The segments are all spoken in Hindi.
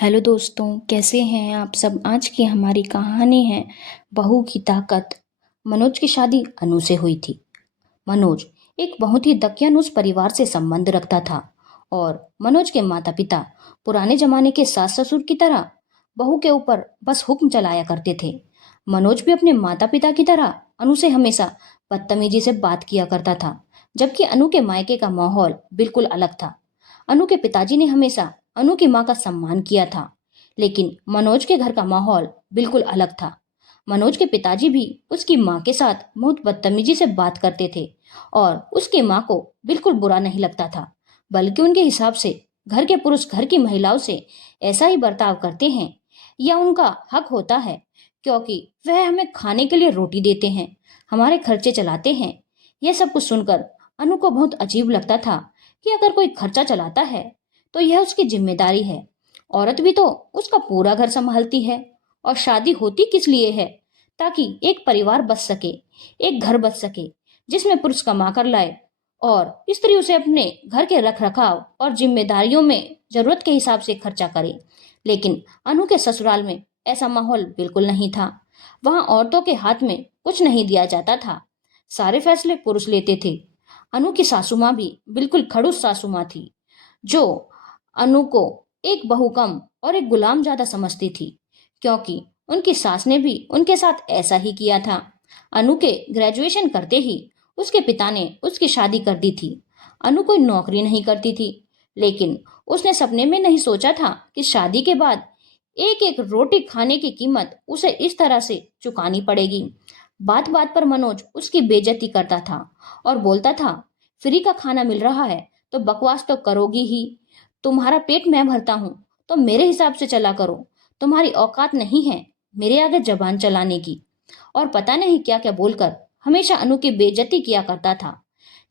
हेलो दोस्तों, कैसे हैं आप सब। आज की हमारी कहानी है बहू की ताकत। मनोज की शादी अनु से हुई थी। मनोज एक बहुत ही दकियानुस परिवार से संबंध रखता था और मनोज के माता पिता पुराने जमाने के सास ससुर की तरह बहू के ऊपर बस हुक्म चलाया करते थे। मनोज भी अपने माता पिता की तरह अनु से हमेशा बदतमीजी से बात किया करता था, जबकि अनु के मायके का माहौल बिल्कुल अलग था। अनु के पिताजी ने हमेशा अनु की मां का सम्मान किया था, लेकिन मनोज के घर का माहौल बिल्कुल अलग था। मनोज के पिताजी भी उसकी मां के साथ बहुत बदतमीजी से बात करते थे और उसकी मां को बिल्कुल बुरा नहीं लगता था, बल्कि उनके हिसाब से घर के पुरुष घर की महिलाओं से ऐसा ही बर्ताव करते हैं या उनका हक होता है, क्योंकि वह हमें खाने के लिए रोटी देते हैं, हमारे खर्चे चलाते हैं। यह सब कुछ सुनकर अनु को बहुत अजीब लगता था कि अगर कोई खर्चा चलाता है तो यह उसकी जिम्मेदारी है। औरत भी तो उसका पूरा घर संभालती है और शादी होती किस लिए है? ताकि एक परिवार बच सके, एक घर बच सके जिसमें पुरुष कमा कर लाए और स्त्री उसे अपने घर के रख रखाव और जिम्मेदारियों में जरूरत के हिसाब से खर्चा करे। लेकिन अनु के ससुराल में ऐसा माहौल बिल्कुल नहीं था। वहां औरतों के हाथ में कुछ नहीं दिया जाता था, सारे फैसले पुरुष लेते थे। अनु की सासू माँ भी बिल्कुल खड़ूस सासू माँ थी, जो अनु को एक बहू कम और एक गुलाम ज्यादा समझती थी, क्योंकि उनकी सास ने भी उनके साथ ऐसा ही किया था। अनु के ग्रेजुएशन करते ही उसके पिता ने उसकी शादी कर दी थी। अनु कोई नौकरी नहीं करती थी, लेकिन उसने सपने में नहीं सोचा था कि शादी के बाद एक एक रोटी खाने की कीमत उसे इस तरह से चुकानी पड़ेगी। बात बात पर मनोज उसकी बेइज्जती करता था और बोलता था, फ्री का खाना मिल रहा है तो बकवास तो करोगी ही। तुम्हारा पेट मैं भरता हूँ तो मेरे हिसाब से चला करो। तुम्हारी औकात नहीं है मेरे आगे जबान चलाने की। और पता नहीं क्या क्या बोलकर हमेशा अनु की बेइज्जती किया करता था,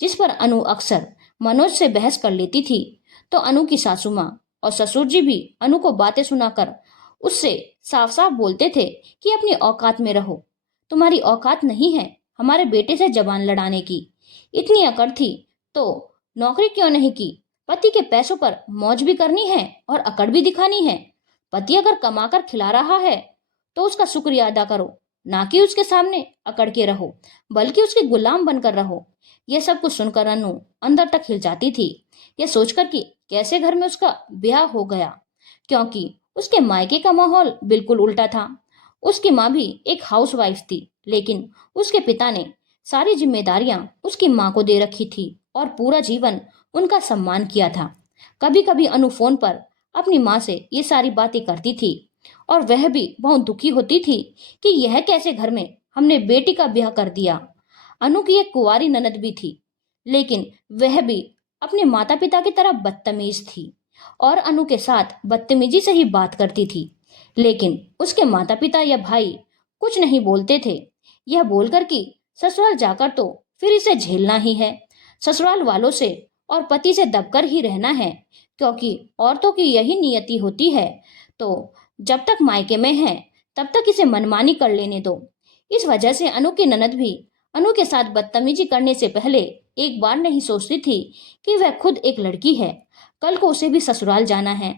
जिस पर अनु अक्सर मनोज से बहस कर लेती थी। तो अनु की सासू माँ और ससुर जी भी अनु को बातें सुनाकर उससे साफ साफ बोलते थे कि अपनी औकात में रहो। तुम्हारी औकात नहीं है हमारे बेटे से जबान लड़ाने की। इतनी अकड़ थी तो नौकरी क्यों नहीं की? पति के पैसों पर मौज भी करनी है और अकड़ भी दिखानी है। पति अगर कमाकर खिला रहा है तो उसका शुक्रिया अदा करो, ना कि उसके सामने अकड़ के रहो, बल्कि उसके गुलाम बनकर रहो। यह सब कुछ सुनकर अनु अंदर तक हिल जाती थी, यह सोचकर कि कैसे घर में उसका ब्याह हो गया, क्योंकि उसके मायके का माहौल बिल्कुल उल्टा था। उसकी माँ भी एक हाउसवाइफ थी, लेकिन उसके पिता ने सारी जिम्मेदारियां उसकी माँ को दे रखी थी और पूरा जीवन उनका सम्मान किया था। कभी कभी अनु फोन पर अपनी माँ से ये सारी बातें करती थी और वह भी बहुत दुखी होती थी कि यह कैसे घर में हमने बेटी का ब्याह कर दिया। अनु की एक कुंवारी ननद भी थी, लेकिन वह भी अपने माता पिता की तरह बदतमीज थी और अनु के साथ बदतमीजी से ही बात करती थी। लेकिन उसके माता पिता या भाई कुछ नहीं बोलते थे, यह बोलकर कि ससुराल जाकर तो फिर इसे झेलना ही है, ससुराल वालों से और पति से दबकर ही रहना है, क्योंकि औरतों की यही नियति होती है। तो जब तक मायके में है तब तक इसे मनमानी कर लेने दो। इस वजह से अनु की ननद भी अनु के साथ बदतमीजी करने से पहले एक बार नहीं सोचती थी कि वह खुद एक लड़की है, कल को उसे भी ससुराल जाना है।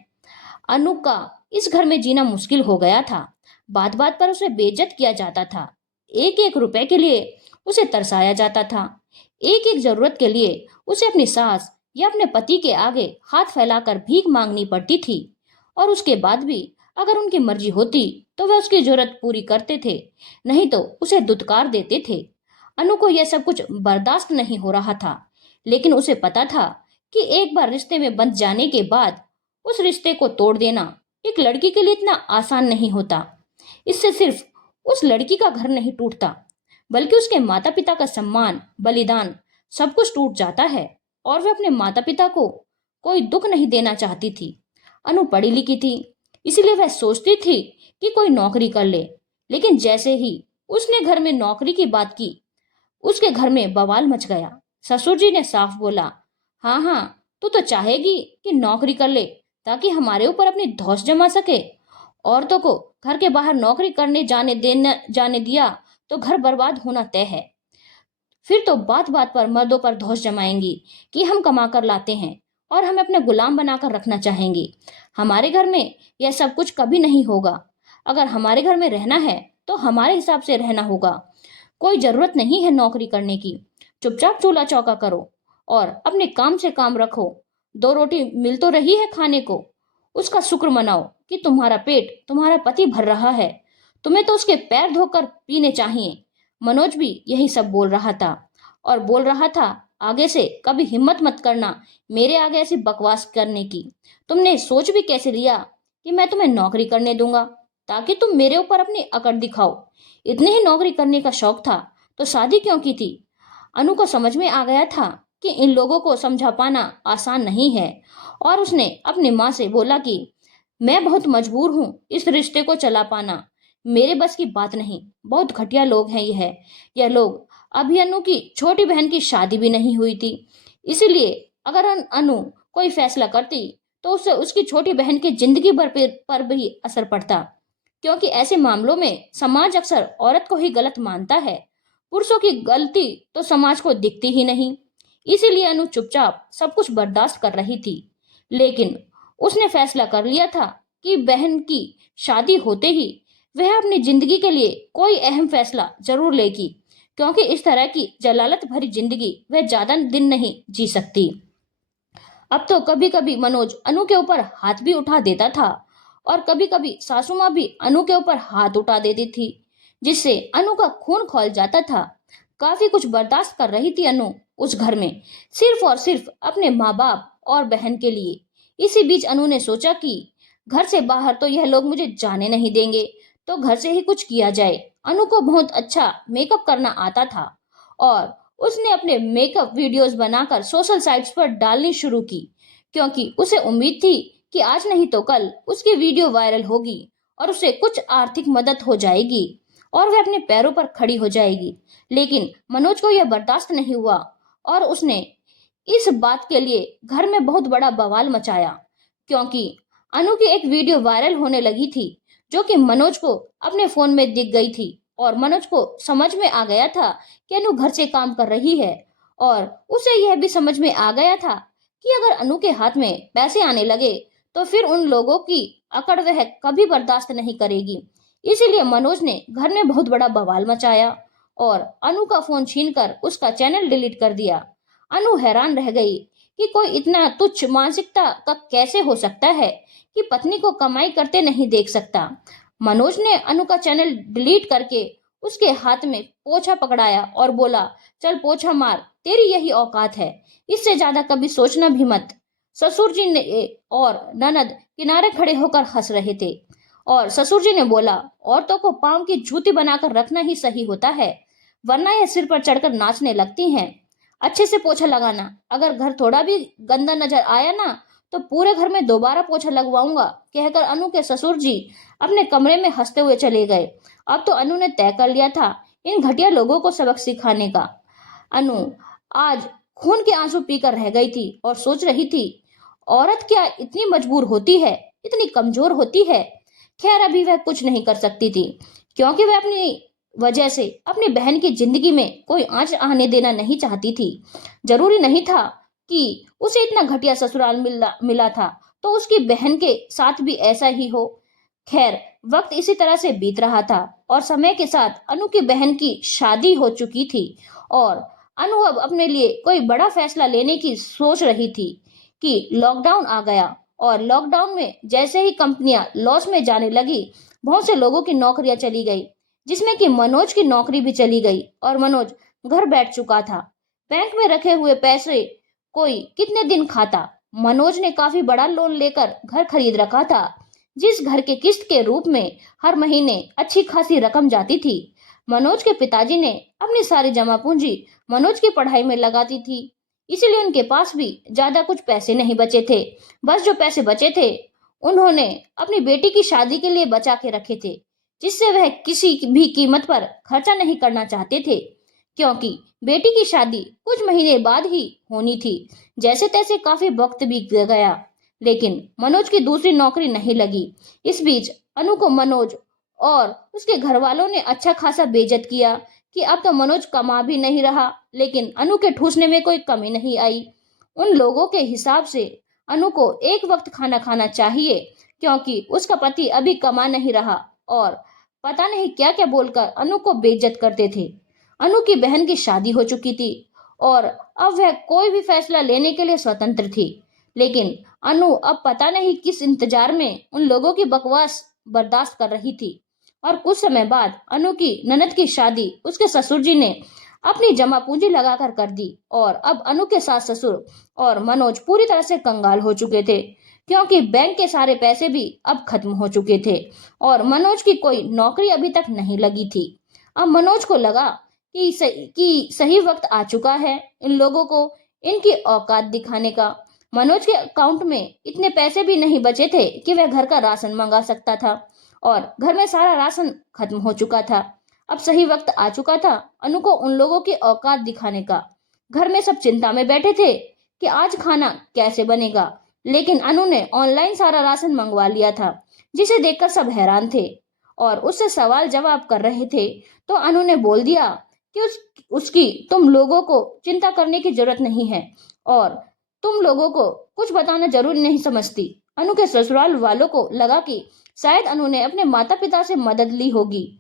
अनु का इस घर में जीना मुश्किल हो गया था। बात बात पर उसे बेइज्जत किया जाता था, एक एक रुपए के लिए उसे तरसाया जाता था, एक एक जरूरत के लिए उसे अपनी सास या अपने पति के आगे हाथ फैलाकर भीख मांगनी पड़ती थी। और उसके बाद भी अगर उनकी मर्जी होती तो वह उसकी जरूरत पूरी करते थे, नहीं तो उसे दुत्कार देते थे। अनु को यह सब कुछ बर्दाश्त नहीं हो रहा था, लेकिन उसे पता था कि एक बार रिश्ते में बंध जाने के बाद उस रिश्ते को तोड़ देना एक लड़की के लिए इतना आसान नहीं होता। इससे सिर्फ उस लड़की का घर नहीं टूटता, बल्कि उसके माता पिता का सम्मान, बलिदान, सब कुछ टूट जाता है। और वह अपने माता पिता को कोई दुख नहीं देना चाहती थी। अनु पढ़ी लिखी थी, इसीलिए वह सोचती थी कि कोई नौकरी कर ले, लेकिन जैसे ही उसने घर में नौकरी की बात की, उसके घर में बवाल मच गया। ससुर जी ने साफ बोला, हाँ हाँ, तू तो चाहेगी कि नौकरी कर ले ताकि हमारे ऊपर अपनी धौंस जमा सके। औरतों को घर के बाहर नौकरी करने जाने दिया तो घर बर्बाद होना तय है। फिर तो बात बात पर मर्दों पर धौंस जमाएंगी कि हम कमा कर लाते हैं और हमें अपने गुलाम बनाकर रखना चाहेंगी। हमारे घर में यह सब कुछ कभी नहीं होगा। अगर हमारे घर में रहना है तो हमारे हिसाब से रहना होगा। कोई जरूरत नहीं है नौकरी करने की। चुपचाप चूल्हा चौका करो और अपने काम से काम रखो। दो रोटी मिल तो रही है खाने को, उसका शुक्र मनाओ कि तुम्हारा पेट तुम्हारा पति भर रहा है। तुम्हें तो उसके पैर धोकर पीने चाहिए। मनोज भी यही सब बोल रहा था और बोल रहा था, आगे से कभी हिम्मत मत करना मेरे आगे ऐसी बकवास करने की। तुमने सोच भी कैसे लिया कि मैं तुम्हें नौकरी करने दूंगा ताकि तुम मेरे ऊपर अपनी अकड़ दिखाओ। इतने ही नौकरी करने का शौक था तो शादी क्यों की थी। अनु को समझ में आ गया था कि इन लोगों को समझा पाना आसान नहीं है और उसने अपनी माँ से बोला कि मैं बहुत मजबूर हूँ, इस रिश्ते को चला पाना मेरे बस की बात नहीं। बहुत घटिया लोग हैं यह लोग। अभी अनु की छोटी बहन की शादी भी नहीं हुई थी, इसीलिए अगर अनु कोई फैसला करती तो उससे उसकी छोटी बहन की जिंदगी भर पर भी असर पड़ता, क्योंकि ऐसे मामलों में समाज अक्सर औरत को ही गलत मानता है। पुरुषों की गलती तो समाज को दिखती ही नहीं। इसीलिए अनु चुपचाप सब कुछ बर्दाश्त कर रही थी। लेकिन उसने फैसला कर लिया था कि बहन की शादी होते ही वह अपनी जिंदगी के लिए कोई अहम फैसला जरूर लेगी, क्योंकि इस तरह की जलालत भरी जिंदगी वह ज्यादा दिन नहीं जी सकती। अब तो कभी कभी मनोज अनु के ऊपर हाथ भी उठा देता था और कभी कभी सासू माँ भी अनु के ऊपर हाथ उठा देती थी, जिससे अनु का खून खौल जाता था। काफी कुछ बर्दाश्त कर रही थी अनु उस घर में, सिर्फ और सिर्फ अपने माँ बाप और बहन के लिए। इसी बीच अनु ने सोचा कि घर से बाहर तो यह लोग मुझे जाने नहीं देंगे, तो घर से ही कुछ किया जाए। अनु को बहुत अच्छा मेकअप करना आता था और उसने अपने मेकअप वीडियोस बनाकर सोशल साइट्स पर डालनी शुरू की, क्योंकि उसे उम्मीद थी कि आज नहीं तो कल उसकी वीडियो वायरल होगी और उसे कुछ आर्थिक मदद हो जाएगी और वह अपने पैरों पर खड़ी हो जाएगी। लेकिन मनोज को यह बर्दाश्त नहीं हुआ और उसने इस बात के लिए घर में बहुत बड़ा बवाल मचाया, क्योंकि अनु की एक वीडियो वायरल होने लगी थी जो कि मनोज को अपने फोन में दिख गई थी और मनोज को समझ में आ गया था कि अनु घर से काम कर रही है। और उसे यह भी समझ में आ गया था कि अगर अनु के हाथ में पैसे आने लगे तो फिर उन लोगों की अकड़ वह कभी बर्दाश्त नहीं करेगी। इसीलिए मनोज ने घर में बहुत बड़ा बवाल मचाया और अनु का फोन छीनकर उसका चैनल डिलीट कर दिया। अनु हैरान रह गई कि कोई इतना तुच्छ मानसिकता का कैसे हो सकता है कि पत्नी को कमाई करते नहीं देख सकता। मनोज ने अनु का चैनल डिलीट करके उसके हाथ में पोछा पकड़ाया और बोला, चल पोछा मार, तेरी यही औकात है, इससे ज्यादा कभी सोचना भी मत। ससुर जी ने और ननद किनारे खड़े होकर हंस रहे थे और ससुर जी ने बोला, औरतों को पांव की जूती बनाकर रखना ही सही होता है, वरना यह सिर पर चढ़कर नाचने लगती हैं। अच्छे से पोछा लगाना, अगर घर थोड़ा भी गंदा नजर आया ना तो पूरे घर में दोबारा पोछा लगवाऊंगा, कहकर अनु के ससुर जी अपने कमरे में हंसते हुए चले गए। अब तो अनु ने तय कर लिया था इन घटिया लोगों को सबक सिखाने का। अनु आज खून के आंसू पीकर रह गई थी और सोच रही थी, औरत क्या इतनी मजबूर होती है, इतनी कमजोर होती है। खैर अभी वह कुछ नहीं कर सकती थी, क्योंकि वह अपनी वजह से अपनी बहन की जिंदगी में कोई आंच आने देना नहीं चाहती थी। जरूरी नहीं था कि उसे इतना घटिया ससुराल मिला था तो उसकी बहन के साथ भी ऐसा ही हो। खैर वक्त इसी तरह से बीत रहा था और समय के साथ अनु की बहन की शादी हो चुकी थी और अनु अब अपने लिए कोई बड़ा फैसला लेने की सोच रही थी कि लॉकडाउन आ गया और लॉकडाउन में जैसे ही कंपनियां लॉस में जाने लगी, बहुत से लोगों की नौकरियां चली गई, जिसमें कि मनोज की नौकरी भी चली गई और मनोज घर बैठ चुका था। बैंक में रखे हुए पैसे कोई कितने दिन खाता। मनोज ने काफी बड़ा लोन लेकर घर खरीद रखा था, जिस घर के किस्त के रूप में हर महीने अच्छी खासी रकम जाती थी। मनोज के पिताजी ने अपनी सारी जमा पूंजी मनोज की पढ़ाई में लगा दी थी, इसीलिए उनके पास भी ज्यादा कुछ पैसे नहीं बचे थे। बस जो पैसे बचे थे उन्होंने अपनी बेटी की शादी के लिए बचा के रखे थे, जिससे वह किसी भी कीमत पर खर्चा नहीं करना चाहते थे, क्योंकि बेटी की शादी कुछ महीने बाद ही होनी थी। जैसे तैसे काफी वक्त बीत गया, लेकिन मनोज की दूसरी नौकरी नहीं लगी। इस बीच अनु को मनोज और उसके घर वालों ने अच्छा खासा बेइज्जत किया कि अब तो मनोज कमा भी नहीं रहा, लेकिन अनु के ठूसने में कोई कमी नहीं आई। उन लोगों के हिसाब से अनु को एक वक्त खाना खाना चाहिए, क्योंकि उसका पति अभी कमा नहीं रहा और पता नहीं क्या क्या बोलकर अनु को बेइज्जत करते थे। अनु की बहन की शादी हो चुकी थी और अब वह कोई भी फैसला लेने के लिए स्वतंत्र थी। लेकिन अनु अब पता नहीं किस इंतजार में उन लोगों की बकवास बर्दाश्त कर रही थी। और कुछ समय बाद अनु की ननद की शादी उसके ससुर जी ने अपनी जमा पूंजी लगाकर कर दी और अब अनु के सास ससुर और मनोज पूरी तरह से कंगाल हो चुके थे, क्योंकि बैंक के सारे पैसे भी अब खत्म हो चुके थे और मनोज की कोई नौकरी अभी तक नहीं लगी थी। अब मनोज को लगा कि सही वक्त आ चुका है इन लोगों को इनकी औकात दिखाने का। मनोज के अकाउंट में इतने पैसे भी नहीं बचे थे कि वह घर का राशन मंगा सकता था और घर में सारा राशन खत्म हो चुका था। अब सही वक्त आ चुका था अनु को उन लोगों की औकात दिखाने का। घर में सब चिंता में बैठे थे कि आज खाना कैसे बनेगा, लेकिन अनु ने ऑनलाइन सारा राशन मंगवा लिया था, जिसे देखकर सब हैरान थे और उससे सवाल जवाब कर रहे थे। तो अनु ने बोल दिया कि उसकी तुम लोगों को चिंता करने की जरूरत नहीं है और तुम लोगों को कुछ बताना जरूरी नहीं समझती। अनु के ससुराल वालों को लगा कि शायद अनु ने अपने माता पिता से मदद ली होगी,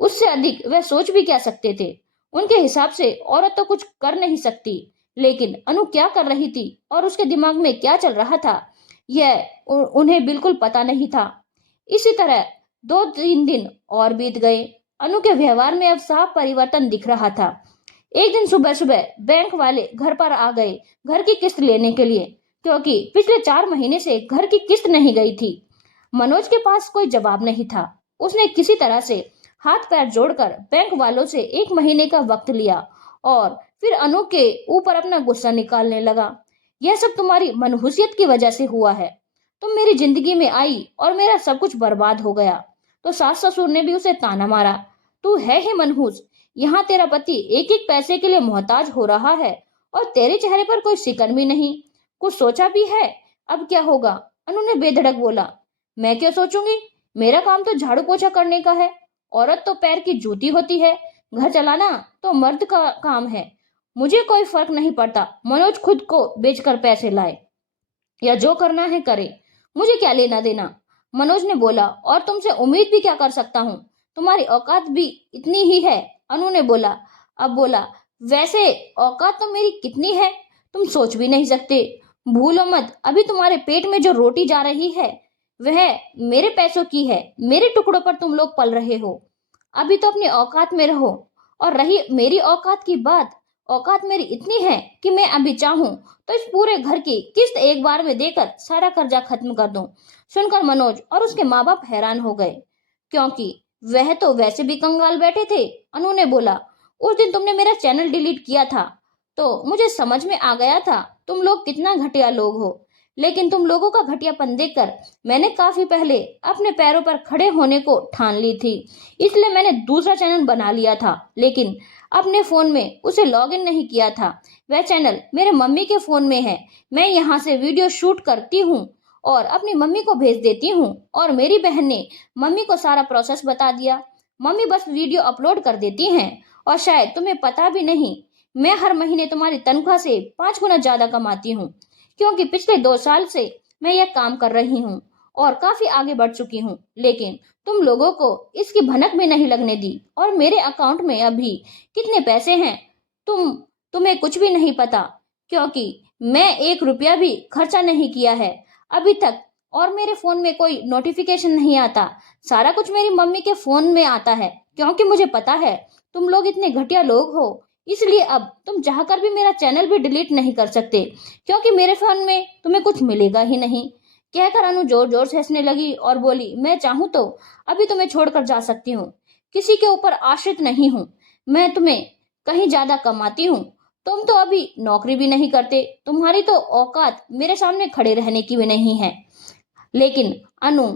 उससे अधिक वह सोच भी क्या सकते थे। उनके हिसाब से औरत तो कुछ कर नहीं सकती, लेकिन अनु क्या कर रही थी और उसके दिमाग में क्या चल रहा था, यह उन्हें बिल्कुल पता नहीं था। इसी तरह 2-3 दिन और बीत गए। अनु के व्यवहार में अब साफ परिवर्तन दिख रहा था। एक दिन सुबह सुबह बैंक वाले घर पर आ गए घर की किस्त लेने के लिए, क्योंकि पिछले 4 महीने से घर की किस्त नहीं गई थी। मनोज के पास कोई जवाब नहीं था। उसने किसी तरह से हाथ पैर जोड़कर बैंक वालों से 1 महीने का वक्त लिया और फिर अनु के ऊपर अपना गुस्सा निकालने लगा। यह सब तुम्हारी मनहूसियत की वजह से हुआ है। तुम मेरी जिंदगी में आई और मेरा सब कुछ बर्बाद हो गया। तो सास ससुर ने भी उसे ताना मारा, तू है ही मनहूस, यहाँ तेरा पति एक एक पैसे के लिए मोहताज हो रहा है और तेरे चेहरे पर कोई सिकन भी नहीं। कुछ सोचा भी है अब क्या होगा? अनु ने बेधड़क बोला। मैं क्यों सोचूंगी, मेरा काम तो झाड़ू पोछा करने का है। औरत तो पैर की जूती होती है, घर चलाना तो मर्द का काम है। मुझे कोई फर्क नहीं पड़ता मनोज खुद को बेचकर पैसे लाए या जो करना है करे, मुझे क्या लेना देना। मनोज ने बोला, और तुमसे उम्मीद भी क्या कर सकता हूँ, तुम्हारी औकात भी इतनी ही है। अनु ने बोला। अब बोला, वैसे औकात तो मेरी कितनी है तुम सोच भी नहीं सकते। भूलो मत, अभी तुम्हारे पेट में जो रोटी जा रही है वह मेरे पैसों की है। मेरे टुकड़ों पर तुम लोग पल रहे हो। अभी तो अपनी औकात में रहो। और रही मेरी औकात की बात, औकात मेरी इतनी है कि मैं अभी चाहूं तो इस पूरे घर की किस्त एक बार में देकर सारा कर्जा खत्म कर दूं। सुनकर मनोज और उसके माँ बाप हैरान हो गए, क्योंकि वह तो वैसे भी कंगाल बैठे थे। अनु ने बोला, उस दिन तुमने मेरा चैनल डिलीट किया था तो मुझे समझ में आ गया था तुम लोग कितना घटिया लोग हो। लेकिन तुम लोगों का घटियापन देखकर मैंने काफी पहले अपने पैरों पर खड़े होने को ठान ली थी, इसलिए मैंने दूसरा चैनल बना लिया था। लेकिन अपने फोन में उसे लॉगिन नहीं किया था। वह चैनल मेरे मम्मी के फोन में है। मैं यहाँ से वीडियो शूट करती हूँ और अपनी मम्मी को भेज देती हूँ और मेरी बहन ने मम्मी को सारा प्रोसेस बता दिया। मम्मी बस वीडियो अपलोड कर देती हैं और शायद तुम्हें पता भी नहीं, मैं हर महीने तुम्हारी तनख्वाह से 5 गुना ज्यादा कमाती हूँ, क्योंकि पिछले 2 साल से मैं यह काम कर रही हूँ और काफी आगे बढ़ चुकी हूँ। लेकिन तुम लोगों को इसकी भनक भी नहीं लगने दी और मेरे अकाउंट में अभी कितने पैसे हैं तुम्हें कुछ भी नहीं पता, क्योंकि मैं 1 रुपया भी खर्चा नहीं किया है अभी तक और मेरे फोन में कोई नोटिफिकेशन नहीं आता। सारा कुछ मेरी मम्मी के फोन में आता है, क्योंकि मुझे पता है तुम लोग इतने घटिया लोग हो, इसलिए अब तुम चाहकर भी मेरा चैनल भी डिलीट नहीं कर सकते, क्योंकि मेरे फोन में तुम्हें कुछ मिलेगा ही नहीं। कहकर अनु जोर जोर से हंसने लगी और बोली, मैं चाहूं तो अभी तुम्हें छोड़कर जा सकती हूँ, किसी के ऊपर आश्रित नहीं हूँ। मैं तुम्हें कहीं ज्यादा कमाती हूँ, तुम तो अभी नौकरी भी नहीं करते, तुम्हारी तो औकात मेरे सामने खड़े रहने की भी नहीं है। लेकिन अनु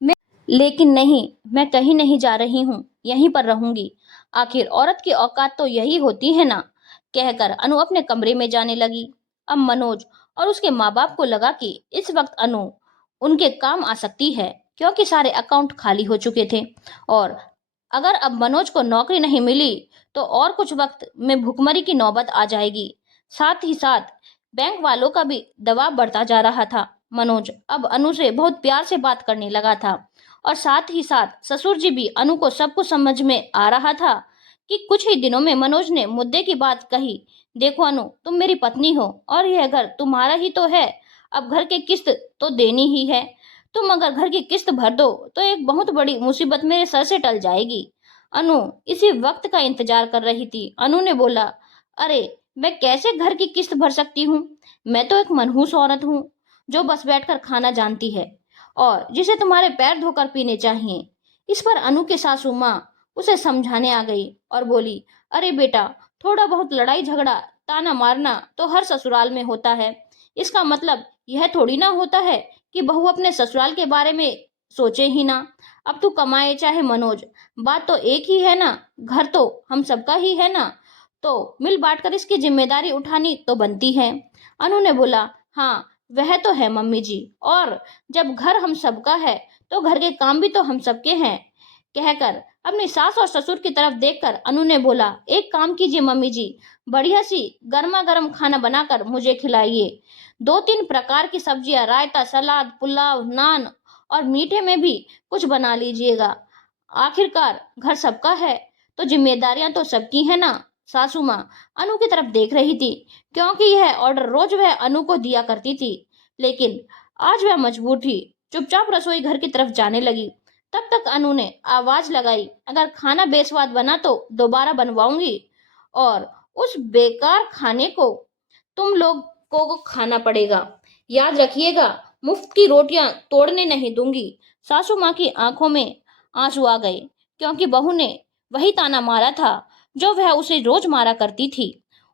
मैं लेकिन नहीं, मैं कहीं नहीं जा रही हूँ, यहीं पर रहूंगी। आखिर औरत की औकात तो यही होती है ना। कहकर अनु अपने कमरे में जाने लगी। अब मनोज और उसके माँ बाप को लगा कि इस वक्त अनु उनके काम आ सकती है, क्योंकि सारे अकाउंट खाली हो चुके थे और अगर अब मनोज को नौकरी नहीं मिली तो और कुछ वक्त में भुखमरी की नौबत आ जाएगी। साथ ही साथ बैंक वालों का भी दबाव बढ़ता जा रहा था। मनोज अब अनु से बहुत प्यार से बात करने लगा था और साथ ही साथ ससुर जी भी अनु को सब कुछ समझ में आ रहा था कि कुछ ही दिनों में मनोज ने मुद्दे की बात कही। देखो अनु, तुम मेरी पत्नी हो और यह घर तुम्हारा ही तो है। अब घर की किस्त तो देनी ही है। तुम अगर घर की किस्त भर दो तो एक बहुत बड़ी मुसीबत मेरे सर से टल जाएगी। अनु इसी वक्त का इंतजार कर रही थी। अनु ने बोला, अरे मैं कैसे घर की किस्त भर सकती हूँ? मैं तो एक मनहूस औरत हूँ जो बस बैठकर खाना जानती है और जिसे तुम्हारे पैर धोकर पीने चाहिए। इस पर अनु की सासू माँ उसे समझाने आ गई और बोली, अरे बेटा, थोड़ा बहुत लड़ाई झगड़ा ताना मारना तो हर ससुराल में होता है। इसका मतलब यह थोड़ी ना होता है कि बहू अपने ससुराल के बारे में सोचे ही ना। अब तू कमाए चाहे मनोज, बात तो एक ही है ना। घर तो हम सबका ही है ना, तो मिल बांटकर इसकी जिम्मेदारी उठानी तो बनती है। अनु ने बोला, हाँ वह तो है मम्मी जी, और जब घर हम सबका है तो घर के काम भी तो हम सबके हैं। कहकर अपनी सास और ससुर की तरफ देखकर अनु ने बोला, एक काम कीजिए मम्मी जी, बढ़िया सी गर्मा गर्म खाना बनाकर मुझे खिलाइए। 2-3 प्रकार की सब्जियां, रायता, सलाद, पुलाव, नान और मीठे में भी कुछ बना लीजिएगा। आखिरकार घर सबका है तो जिम्मेदारियां तो सबकी है ना। सासू माँ अनु की तरफ देख रही थी क्योंकि यह ऑर्डर रोज वह अनु को दिया करती थी, लेकिन आज वह मजबूर थी। चुपचाप रसोई घर की तरफ जाने लगी। तब तक अनु ने आवाज लगाई, अगर खाना बेस्वाद बना तो दोबारा बनवाऊंगी और उस बेकार खाने को तुम लोग को खाना पड़ेगा। याद रखिएगा, मुफ्त की रोटियां तोड़ने नहीं दूंगी। सासू माँ की आंखों में आंसू आ गए क्योंकि बहू ने वही ताना मारा था जो वह उसे रोज मारा करती थी।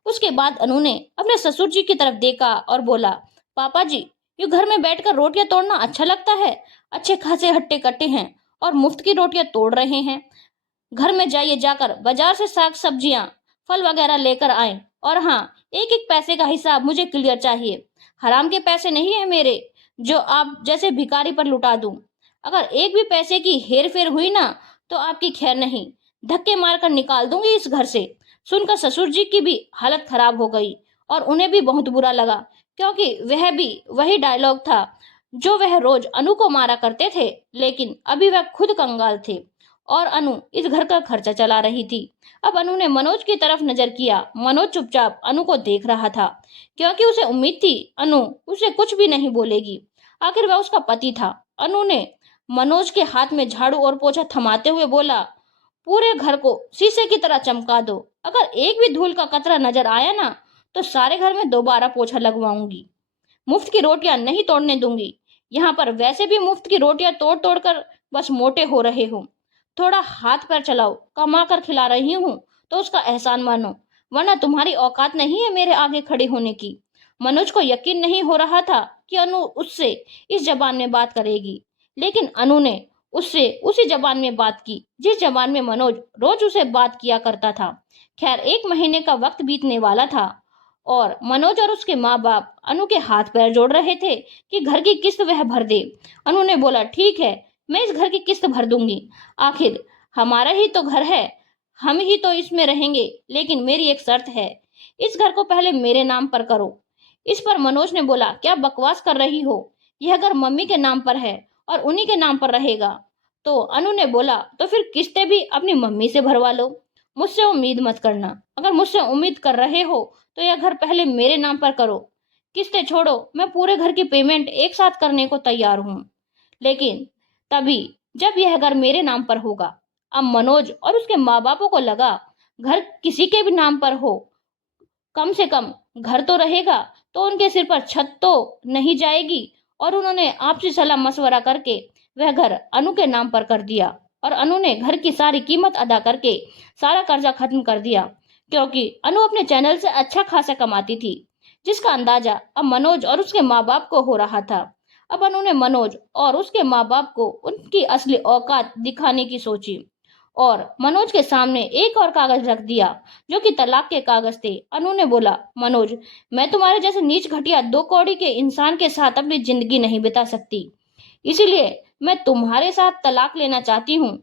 उसके बाद अनु ने अपने ससुर जी की तरफ देखा और बोला, पापा जी, ये घर में बैठकर रोटियां तोड़ना अच्छा लगता है? अच्छे खासे हट्टे कट्टे हैं और मुफ्त की रोटियां तोड़ रहे हैं। घर में जाइए, जाकर बाजार से साग सब्जियां फल वगैरह लेकर आए। और हाँ, एक एक पैसे का हिसाब मुझे क्लियर चाहिए। हराम के पैसे नहीं है मेरे जो आप जैसे भिखारी पर लुटा दूं। अगर एक भी पैसे की हेर फेर हुई ना तो आपकी खैर नहीं, धक्के मारकर निकाल दूंगी इस घर से। सुनकर ससुर जी की भी हालत खराब हो गई और उन्हें भी बहुत बुरा लगा क्योंकि वह भी वही डायलॉग था जो वह रोज अनु को मारा करते थे, लेकिन अभी वह खुद कंगाल थे और अनु इस घर का खर्चा चला रही थी। अब अनु ने मनोज की तरफ नजर किया। मनोज चुपचाप अनु को देख रहा था क्योंकि उसे उम्मीद थी अनु उसे कुछ भी नहीं बोलेगी। आखिर वह उसका पति था। अनु ने मनोज के हाथ में झाड़ू और पोछा थमाते हुए बोला, पूरे घर को शीशे की तरह चमका दो। अगर एक भी धूल का कतरा नजर आया ना तो सारे घर में दोबारा पोछा लगवाऊंगी। मुफ्त की रोटियां नहीं तोड़ने दूंगी। यहाँ पर वैसे भी मुफ्त की रोटियां तोड़ तोड़ कर बस मोटे हो रहे हो। थोड़ा हाथ पैर चलाओ, कमा कर खिला रही हूँ तो उसका एहसान मानो, वरना तुम्हारी औकात नहीं है मेरे आगे खड़े होने की। मनोज को यकीन नहीं हो रहा था कि अनु उससे इस जबान में बात करेगी, लेकिन अनु ने उससे उसी जबान में बात की जिस जबान में मनोज रोज उसे बात किया करता था। खैर, 1 महीने का वक्त बीतने वाला था और मनोज और उसके माँ बाप अनु के हाथ पैर जोड़ रहे थे कि घर की किस्त वह भर दे। अनु ने बोला, ठीक है, मैं इस घर की किस्त भर दूंगी। आखिर हमारा ही तो घर है, हम ही तो इसमें रहेंगे, लेकिन मेरी एक शर्त है, इस घर को पहले मेरे नाम पर करो। इस पर मनोज ने बोला, क्या बकवास कर रही हो? यह घर मम्मी के नाम पर है और उन्हीं के नाम पर रहेगा। तो अनु ने बोला, तो फिर किस्तें भी अपनी मम्मी से भरवा लो। मुझसे उम्मीद मत करना। अगर मुझसे उम्मीद कर रहे हो तो यह घर पहले मेरे नाम पर करो। किस्तें छोड़ो, मैं पूरे घर की पेमेंट एक साथ करने को तैयार हूँ, लेकिन तभी जब यह घर मेरे नाम पर होगा। अब मनोज और उसके माँ बापों को लगा घर किसी के भी नाम पर हो, कम से कम घर तो रहेगा, तो उनके सिर पर छत तो नहीं जाएगी। और उन्होंने आपसी सलाह मशवरा करके वह घर अनु के नाम पर कर दिया और अनु ने घर की सारी कीमत अदा करके सारा कर्जा खत्म कर दिया क्योंकि अनु अपने चैनल से अच्छा खासा कमाती थी, जिसका अंदाजा अब मनोज और उसके माँ बाप को हो रहा था। अब अनु ने मनोज और उसके माँ बाप को उनकी असली औकात दिखाने की सोची और मनोज के सामने एक और कागज रख दिया जो कि तलाक के कागज थे। अनु ने बोला, मनोज, मैं तुम्हारे जैसे नीच घटिया 2 कौड़ी के इंसान के साथ अपनी जिंदगी नहीं बिता सकती, इसीलिए मैं तुम्हारे साथ तलाक लेना चाहती हूँ।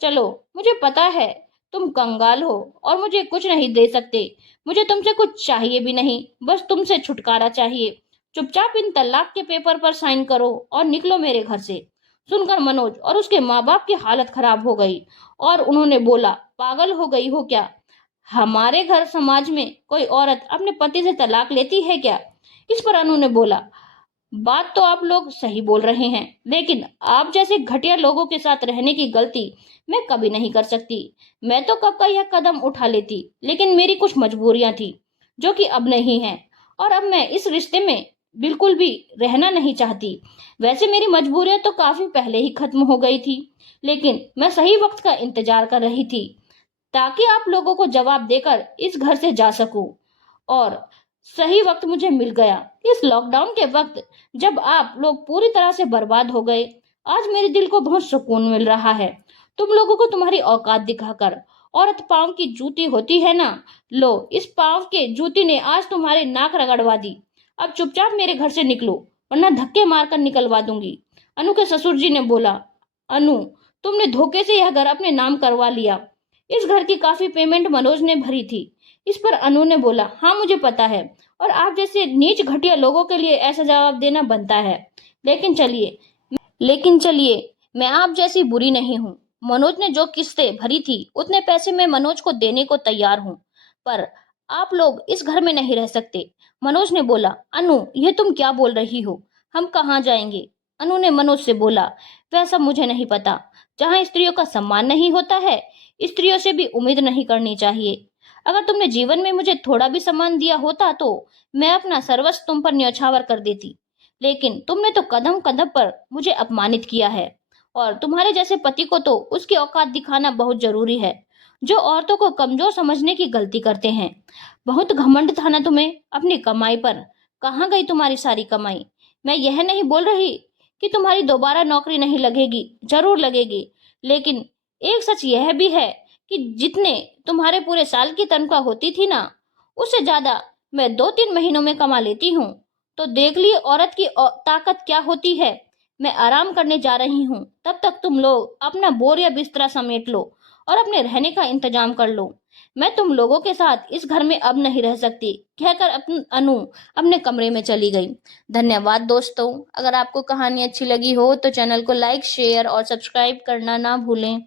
चलो, मुझे पता है तुम कंगाल हो और मुझे कुछ नहीं दे सकते। मुझे तुमसे कुछ चाहिए भी नहीं, बस तुमसे छुटकारा चाहिए। चुपचाप इन तलाक के पेपर पर साइन करो और निकलो मेरे घर से। सुनकर मनोज और उसके माँ-बाप की हालत खराब हो गई और उन्होंने बोला, पागल हो गई हो क्या? हमारे घर समाज में कोई औरत अपने पति से तलाक लेती है क्या? इस पर अनु ने बोला, बात तो आप लोग सही बोल रहे हैं, लेकिन आप जैसे घटिया लोगों के साथ रहने की गलती मैं कभी नहीं कर सकती। मैं तो कब का यह कदम उठा लेती, लेकिन मेरी कुछ मजबूरियां थी जो कि अब नहीं है, और अब मैं इस रिश्ते में बिल्कुल भी रहना नहीं चाहती। वैसे मेरी मजबूरियां तो काफी पहले ही खत्म हो गई थी, लेकिन मैं सही वक्त का इंतजार कर रही थी ताकि आप लोगों को जवाब देकर इस घर से जा सकूं, और सही वक्त मुझे मिल गया। इस लॉकडाउन के वक्त जब आप लोग पूरी तरह से बर्बाद हो गए, आज मेरे दिल को बहुत सुकून मिल रहा है। तुम लोगों को तुम्हारी औकात दिखाकर औरत पाँव की जूती होती है ना, लो इस पाँव के जूती ने आज तुम्हारे नाक रगड़वा दी। अब चुपचाप मेरे घर से निकलो, वरना धक्के मारकर निकलवा दूंगी। अनु के ससुर जी ने बोला, अनु, तुमने धोखे से यह घर अपने नाम करवा लिया। इस घर की काफी पेमेंट मनोज ने भरी थी। इस पर अनु ने बोला, हाँ मुझे पता है, और आप जैसे नीच घटिया लोगों के लिए ऐसा जवाब देना बनता है। लेकिन चलिए लेकिन चलिए, मैं आप जैसी बुरी नहीं हूँ। मनोज ने जो किस्तें भरी थी उतने पैसे मैं मनोज को देने को तैयार हूँ, पर आप लोग इस घर में नहीं रह सकते। मनोज ने बोला, अनु ये तुम क्या बोल रही हो? हम कहाँ जाएंगे? अनु ने मनोज से बोला, वैसा मुझे नहीं पता। जहाँ स्त्रियों का सम्मान नहीं होता है, स्त्रियों से भी उम्मीद नहीं करनी चाहिए। अगर तुमने जीवन में मुझे थोड़ा भी सम्मान दिया होता तो मैं अपना सर्वस्व तुम पर न्यौछावर कर देती, लेकिन तुमने तो कदम कदम पर मुझे अपमानित किया है। और तुम्हारे जैसे पति को तो उसकी औकात दिखाना बहुत जरूरी है, जो औरतों को कमजोर समझने की गलती करते हैं। बहुत घमंड था ना तुम्हें अपनी कमाई पर। कहाँ गई तुम्हारी सारी कमाई? मैं यह नहीं बोल रही कि तुम्हारी दोबारा नौकरी नहीं लगेगी, जरूर लगेगी, लेकिन एक सच यह भी है कि जितने तुम्हारे पूरे साल की तनख्वाह होती थी ना, उससे ज्यादा मैं 2-3 महीनों में कमा लेती हूँ। तो देख ली औरत की ताकत क्या होती है। मैं आराम करने जा रही हूँ, तब तक तुम लोग अपना बोर या बिस्तरा समेट लो और अपने रहने का इंतजाम कर लो। मैं तुम लोगों के साथ इस घर में अब नहीं रह सकती, कहकर अनु अपने कमरे में चली गई। धन्यवाद दोस्तों। अगर आपको कहानी अच्छी लगी हो तो चैनल को लाइक, शेयर और सब्सक्राइब करना ना भूलें।